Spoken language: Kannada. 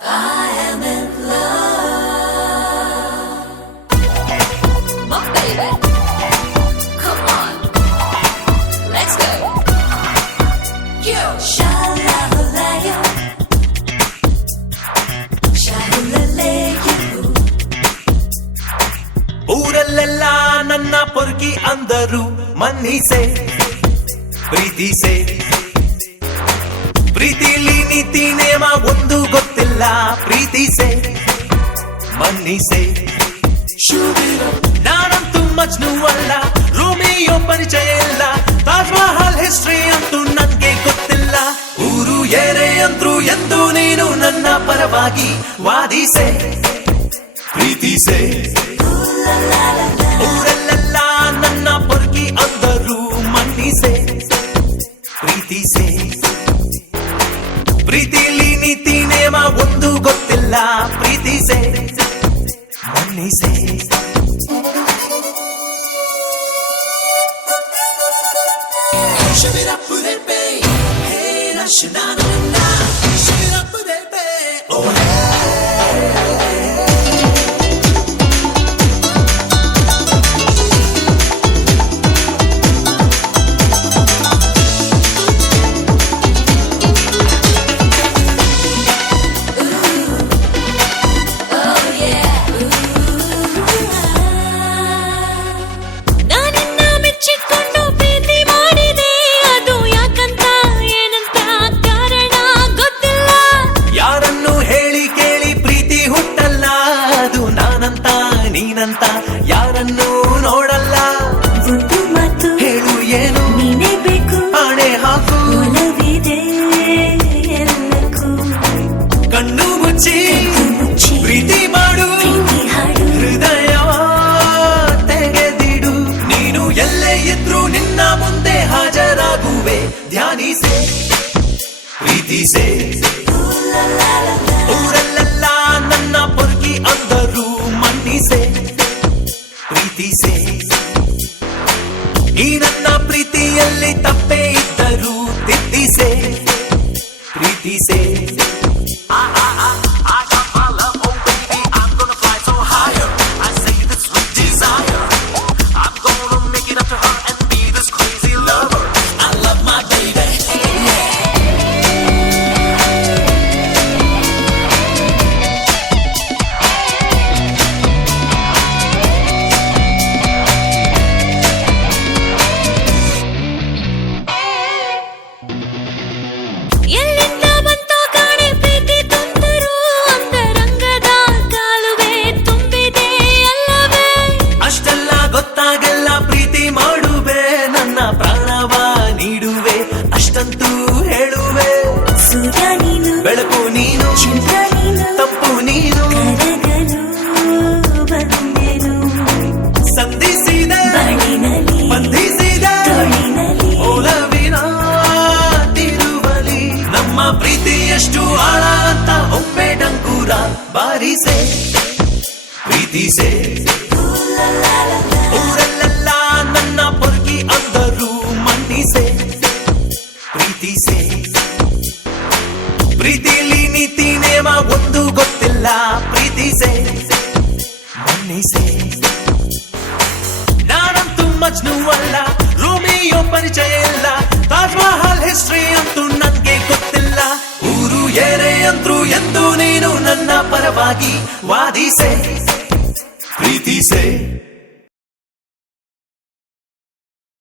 I am in love. My baby, come on, let's go. You shalalayo, shalalayo. ಊರಲ್ಲೆಲ್ಲ ನನ್ನ ಪೊರ್ಕಿ ಅಂದರು ಮನ್ನಿಸೆ ಪ್ರೀತಿಸೆ ಪ್ರೀತಿಲಿ ನೀತಿ ನೇಮ ಒಂದು ಗೊತ್ತಿಲ್ಲ ಪ್ರೀತಿಸೆ ಮನ್ನಿಸೆ ನಾನಂತೂ ಮಜ್ನು ಅಲ್ಲ ರೋಮಿಯೋ ಪರಿಚಯ ಇಲ್ಲ ತಾಜ್ ಮಹಲ್ ಹಿಸ್ಟ್ರಿ ಅಂತೂ ನನ್ಗೆ ಗೊತ್ತಿಲ್ಲ ಊರು ಏನೇ ಅಂದ್ರು ಎಂದು ನೀನು ನನ್ನ ಪರವಾಗಿ ವಾದಿಸೆ ಪ್ರೀತಿಸೆ ಊರಲ್ಲೆಲ್ಲ ನನ್ನ ಪೊರ್ಕಿ ಅಂದರು ಮನ್ನಿಸೆ ಪ್ರೀತಿಸೆ ಪ್ರೀತಿಲಿ ನೀತಿ ನೇಮ ಒಂದು ಗೊತ್ತಿಲ್ಲ ಪ್ರೀತಿಸೆ ಮನ್ನಿಸೆ Shove it up with it, babe. Hey, na na na na. Shove it up with it, babe. Oh hey. ನೀನಂತ ಯಾರನ್ನೂ ನೋಡಲ್ಲ ಒಂದು ಮಾತು ಹೇಳು ಏನು ನೀನೇ ಬೇಕು ಆಣೆ ಹಾಕು ಒಲವಿದೆ ಎಲ್ಲಕ್ಕೂ ಕಣ್ಣು ಮುಚ್ಚಿ ಮುಚ್ಚಿ ಪ್ರೀತಿ ಮಾಡು ಪ್ರೀತಿ ಹಾಡು ಹೃದಯ ತೆಗೆದಿಡು ನೀನು ಎಲ್ಲೇ ಇದ್ರು ನಿನ್ನ ಮುಂದೆ ಹಾಜರಾಗುವೆ ಧ್ಯಾನಿಸೆ ಪ್ರೀತಿಸೆ ಊರಲ್ಲೆಲ್ಲ ನನ್ನ ಪೊರ್ಕಿ ಅಂದರು ಮನ್ನಿಸೆ ಪ್ರೀತಿಸೆ ಈ ನನ್ನ ಪ್ರೀತಿಯಲ್ಲಿ ತಪ್ಪೇ ಇದ್ದರೂ ತಿದ್ದಿಸೆ ಪ್ರೀತಿಸೆ ಗೊತ್ತಾಗಲ್ಲ ಪ್ರೀತಿ ಮಾಡುವೆ ನನ್ನ ಪ್ರಾಣವ ನೀಡುವೆ ಅಷ್ಟಂತೂ ಹೇಳುವೆ ಸೂರ್ಯ ನೀನು ಬೆಳಕು ನೀನು ಚಂದ್ರ ನೀನು ತಪ್ಪು ನೀನು ಕರಗಲು ಬಂದೆನು ಸಂಧಿಸಿದೆ ಬಾಳಿನಲ್ಲಿ ಬಂಧಿಸಿದೆ ತೋಳಿನಲ್ಲಿ ಒಲವಿನ ತಿರುವಲಿ ನಮ್ಮ ಪ್ರೀತಿ ಎಷ್ಟು ಆಳ ಅಂತ ಒಮ್ಮೆ ಡಂಗೂರ ಬಾರಿಸೆ ಪ್ರೀತಿಸೆ ಊರಲ್ಲೆಲ್ಲ ನನ್ನ ಪೊರ್ಕಿ ಅಂದರು ಮನ್ನಿಸೆ ಪ್ರೀತಿಸೆ ಪ್ರೀತಿಲಿ ನೀತಿ ನೇಮ ಒಂದು ಗೊತ್ತಿಲ್ಲ ಪ್ರೀತಿಸೆ ಮನ್ನಿಸೆ ನಾನಂತೂ ಮಜ್ನು ಅಲ್ಲ ರೋಮಿಯೋ ಪರಿಚಯ ಇಲ್ಲ ತಾಜ್ ಮಹಲ್ ಹಿಸ್ಟ್ರಿ ಅಂತೂ ನನ್ಗೆ ಗೊತ್ತಿಲ್ಲ ಊರು ಏನೇ ಅಂದ್ರು ಎಂದು ನೀನು ನನ್ನ ಪರವಾಗಿ ವಾದಿಸೆ ಪ್ರೀತಿಸೆ